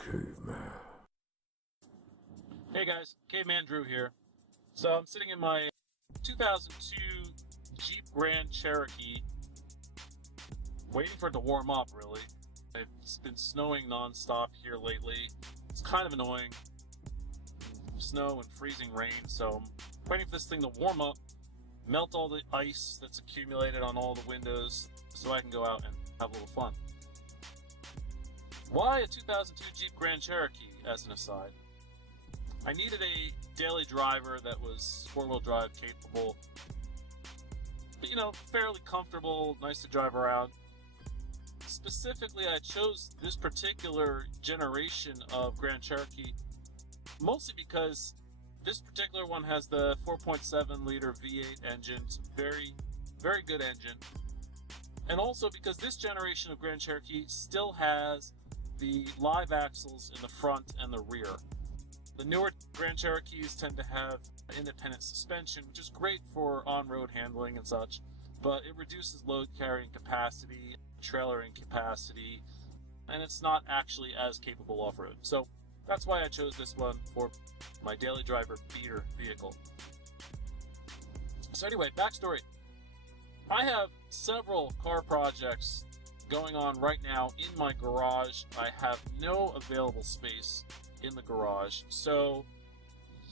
Caveman. Hey guys, Caveman Drew here. So I'm sitting in my 2002 Jeep Grand Cherokee, waiting for it to warm up really. It's been snowing non-stop here lately. It's kind of annoying. Snow and freezing rain, so I'm waiting for this thing to warm up, melt all the ice that's accumulated on all the windows so I can go out and have a little fun. Why a 2002 Jeep Grand Cherokee, as an aside? I needed a daily driver that was four-wheel drive capable, but fairly comfortable, nice to drive around. Specifically, I chose this particular generation of Grand Cherokee mostly because this particular one has the 4.7 liter V8 engine. It's a very, very good engine. And also because this generation of Grand Cherokee still has the live axles in the front and the rear. The newer Grand Cherokees tend to have independent suspension, which is great for on-road handling and such, but it reduces load carrying capacity, trailering capacity, and it's not actually as capable off-road. So that's why I chose this one for my daily driver beater vehicle. So anyway, backstory. I have several car projects going on right now in my garage. I have no available space in the garage. So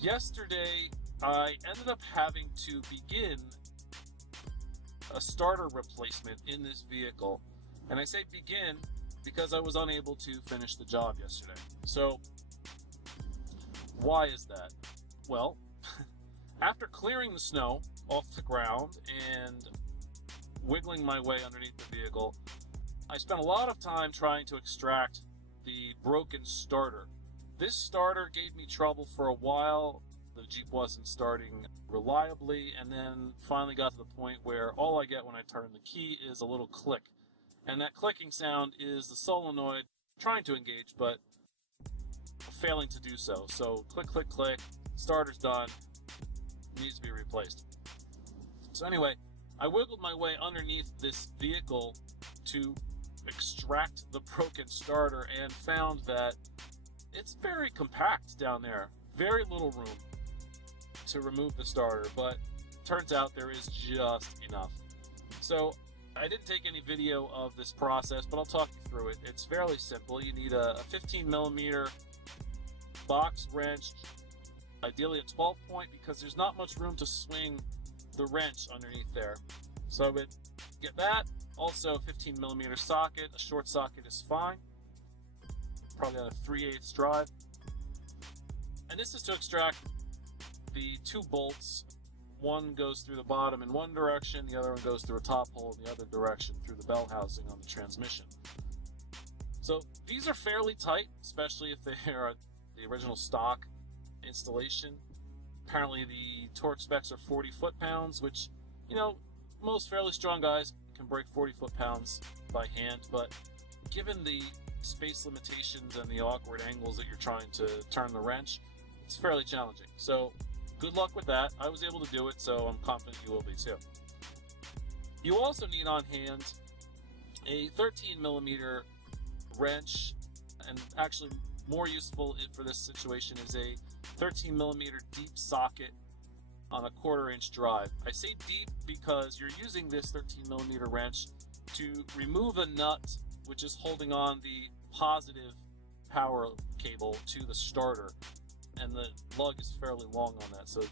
yesterday I ended up having to begin a starter replacement in this vehicle. And I say begin because I was unable to finish the job yesterday. So why is that? Well, after clearing the snow off the ground and wiggling my way underneath the vehicle, I spent a lot of time trying to extract the broken starter. This starter gave me trouble for a while. The Jeep wasn't starting reliably, and then finally got to the point where all I get when I turn the key is a little click. And that clicking sound is the solenoid trying to engage, but failing to do so. So click, click, click, starter's done, needs to be replaced. So anyway, I wiggled my way underneath this vehicle to extract the broken starter and found that it's very compact down there. Very little room to remove the starter, but turns out there is just enough. So I didn't take any video of this process, but I'll talk you through it. It's fairly simple. You need a 15 millimeter box wrench, ideally a 12 point, because there's not much room to swing the wrench underneath there. So I would get that. Also a 15 millimeter socket. A short socket is fine. Probably on a 3/8 drive. And this is to extract the two bolts. One goes through the bottom in one direction, the other one goes through a top hole in the other direction through the bell housing on the transmission. So these are fairly tight, especially if they are the original stock installation. Apparently the torque specs are 40 foot-pounds, which, most fairly strong guys can break 40 foot-pounds by hand, but given the space limitations and the awkward angles that you're trying to turn the wrench, it's fairly challenging. So good luck with that. I was able to do it, so I'm confident you will be too. You also need on hand a 13 millimeter wrench, and actually more useful for this situation is a 13 millimeter deep socket on a 1/4 inch drive. I say deep because you're using this 13 millimeter wrench to remove a nut which is holding on the positive power cable to the starter, and the lug is fairly long on that, so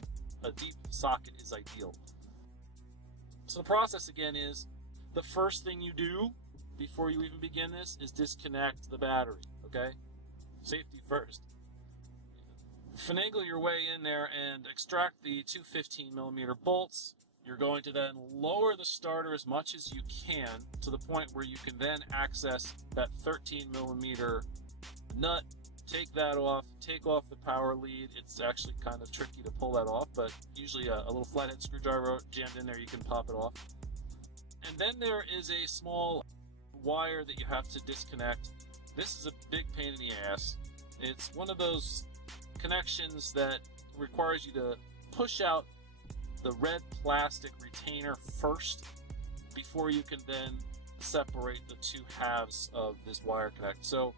a deep socket is ideal. So the process again is, the first thing you do before you even begin this is disconnect the battery, okay? Safety first. Finagle your way in there and extract the two 15 millimeter bolts. You're going to then lower the starter as much as you can to the point where you can then access that 13 millimeter nut. Take that off, take off the power lead. It's actually kind of tricky to pull that off, but usually a little flathead screwdriver jammed in there, you can pop it off. And then there is a small wire that you have to disconnect. This is a big pain in the ass. It's one of those connections that requires you to push out the red plastic retainer first before you can then separate the two halves of this wire connect. So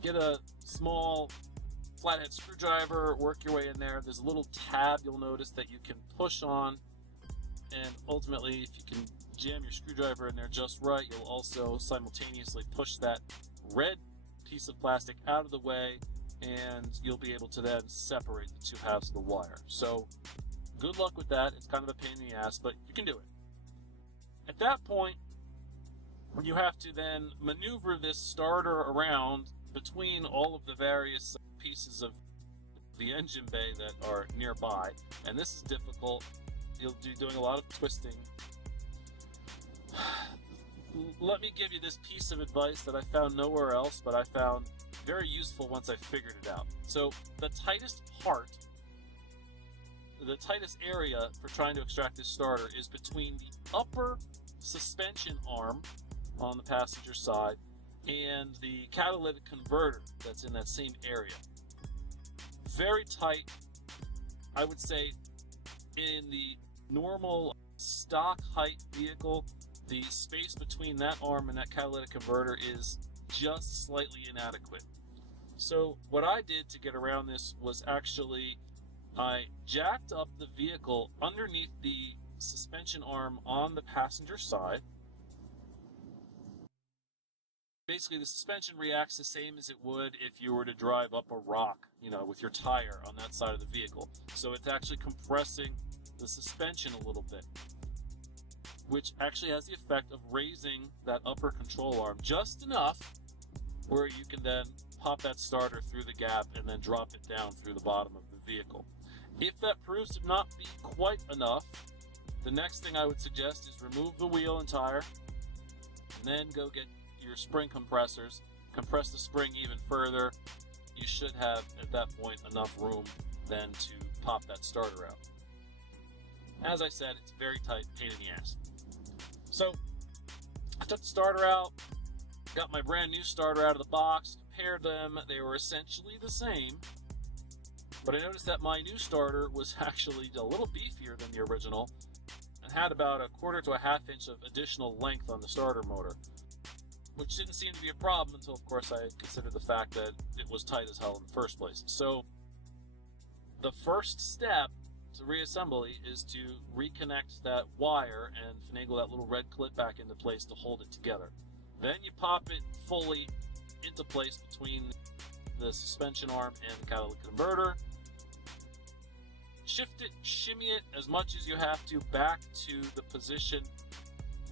get a small flathead screwdriver, work your way in there. There's a little tab you'll notice that you can push on, and ultimately, if you can jam your screwdriver in there just right, you'll also simultaneously push that red piece of plastic out of the way, and you'll be able to then separate the two halves of the wire. So good luck with that. It's kind of a pain in the ass, but you can do it. At that point, you have to then maneuver this starter around between all of the various pieces of the engine bay that are nearby, and this is difficult. You'll be doing a lot of twisting. Let me give you this piece of advice that I found nowhere else, but I found very useful once I figured it out. So the tightest part, the tightest area for trying to extract this starter is between the upper suspension arm on the passenger side and the catalytic converter that's in that same area. Very tight. I would say in the normal stock height vehicle, the space between that arm and that catalytic converter is just slightly inadequate. So what I did to get around this was actually I jacked up the vehicle underneath the suspension arm on the passenger side. Basically, the suspension reacts the same as it would if you were to drive up a rock, with your tire on that side of the vehicle. So it's actually compressing the suspension a little bit, which actually has the effect of raising that upper control arm just enough where you can then pop that starter through the gap and then drop it down through the bottom of the vehicle. If that proves to not be quite enough, the next thing I would suggest is remove the wheel and tire, and then go get your spring compressors, compress the spring even further. You should have, at that point, enough room then to pop that starter out. As I said, it's very tight, pain in the ass. So, I took the starter out, got my brand new starter out of the box, compared them. They were essentially the same, but I noticed that my new starter was actually a little beefier than the original and had about a quarter to a half inch of additional length on the starter motor, which didn't seem to be a problem until, of course, I considered the fact that it was tight as hell in the first place. So, the first step to reassembly is to reconnect that wire and finagle that little red clip back into place to hold it together. Then you pop it fully into place between the suspension arm and the catalytic converter. Shift it, shimmy it as much as you have to back to the position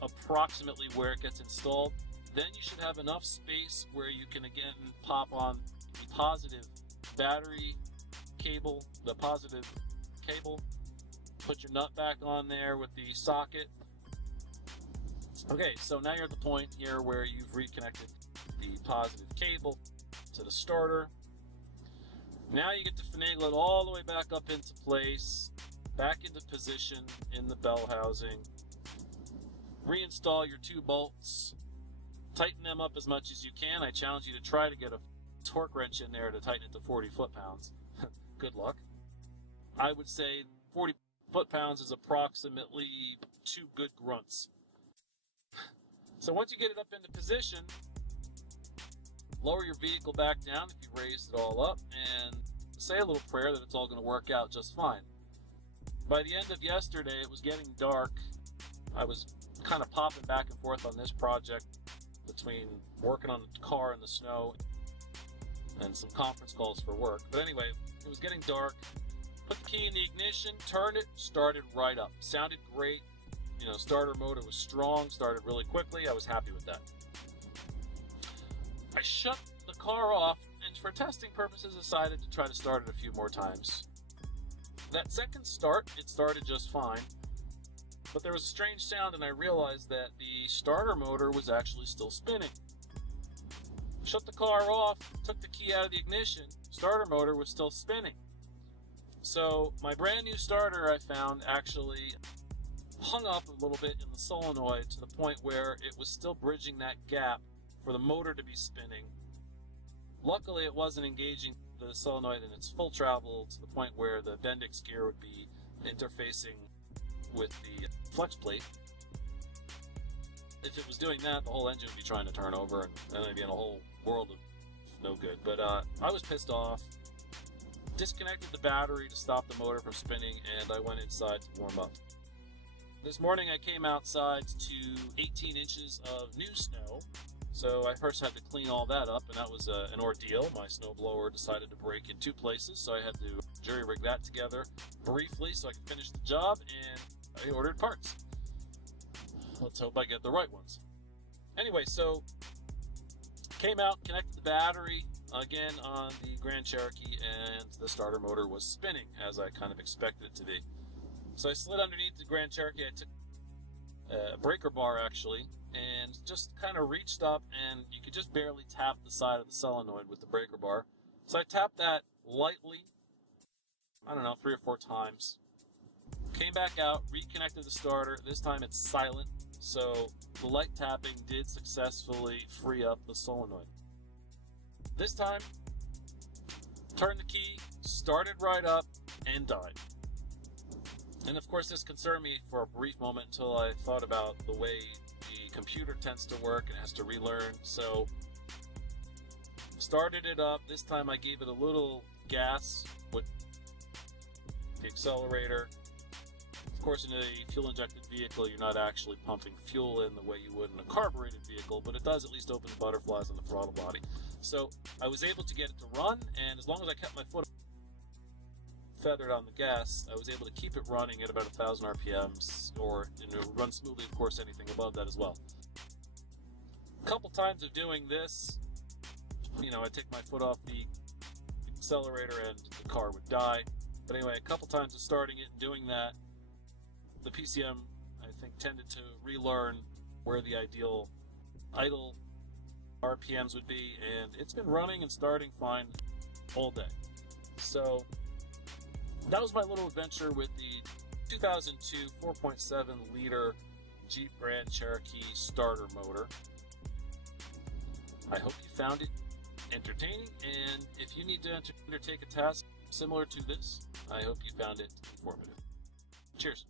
approximately where it gets installed. Then you should have enough space where you can again pop on the positive battery cable, the positive cable, put your nut back on there with the socket. Okay, so now you're at the point here where you've reconnected the positive cable to the starter. Now you get to finagle it all the way back up into place, back into position in the bell housing. Reinstall your two bolts, tighten them up as much as you can. I challenge you to try to get a torque wrench in there to tighten it to 40 foot-pounds. Good luck. I would say 40 foot-pounds is approximately 2 good grunts. So once you get it up into position, lower your vehicle back down if you raised it all up, and say a little prayer that it's all going to work out just fine. By the end of yesterday, it was getting dark. I was kind of popping back and forth on this project between working on the car in the snow and some conference calls for work. But anyway, it was getting dark. Put the key in the ignition, turned it, started right up. Sounded great. Starter motor was strong, started really quickly. I was happy with that. I shut the car off and for testing purposes decided to try to start it a few more times. That second start, it started just fine. But there was a strange sound and I realized that the starter motor was actually still spinning. Shut the car off, took the key out of the ignition, starter motor was still spinning. So my brand new starter, I found, actually hung up a little bit in the solenoid to the point where it was still bridging that gap for the motor to be spinning. Luckily, it wasn't engaging the solenoid in its full travel to the point where the Bendix gear would be interfacing with the flex plate. If it was doing that, the whole engine would be trying to turn over, and then they'd be in a whole world of no good. But I was pissed off, disconnected the battery to stop the motor from spinning, and I went inside to warm up. This morning I came outside to 18 inches of new snow, so I first had to clean all that up, and that was an ordeal. My snowblower decided to break in 2 places, so I had to jury-rig that together briefly so I could finish the job, and I ordered parts. Let's hope I get the right ones. Anyway, so came out, connected the battery again on the Grand Cherokee, and the starter motor was spinning as I kind of expected it to be. So I slid underneath the Grand Cherokee. I took a breaker bar actually, and just kind of reached up, and you could just barely tap the side of the solenoid with the breaker bar. So I tapped that lightly, I don't know, 3 or 4 times. Came back out, reconnected the starter. This time it's silent, so the light tapping did successfully free up the solenoid. This time, turned the key, started right up, and died. And of course this concerned me for a brief moment until I thought about the way the computer tends to work and has to relearn. So started it up. This time I gave it a little gas with the accelerator. Of course, in a fuel-injected vehicle, you're not actually pumping fuel in the way you would in a carbureted vehicle, but it does at least open the butterflies on the throttle body. So I was able to get it to run, and as long as I kept my foot feathered on the gas, I was able to keep it running at about 1,000 RPMs, or run smoothly, of course, anything above that as well. A couple times of doing this, I'd take my foot off the accelerator and the car would die. But anyway, a couple times of starting it and doing that, the PCM, I think, tended to relearn where the ideal idle RPMs would be, and it's been running and starting fine all day. So that was my little adventure with the 2002 4.7 liter Jeep Grand Cherokee starter motor. I hope you found it entertaining, and if you need to undertake a task similar to this, I hope you found it informative. Cheers.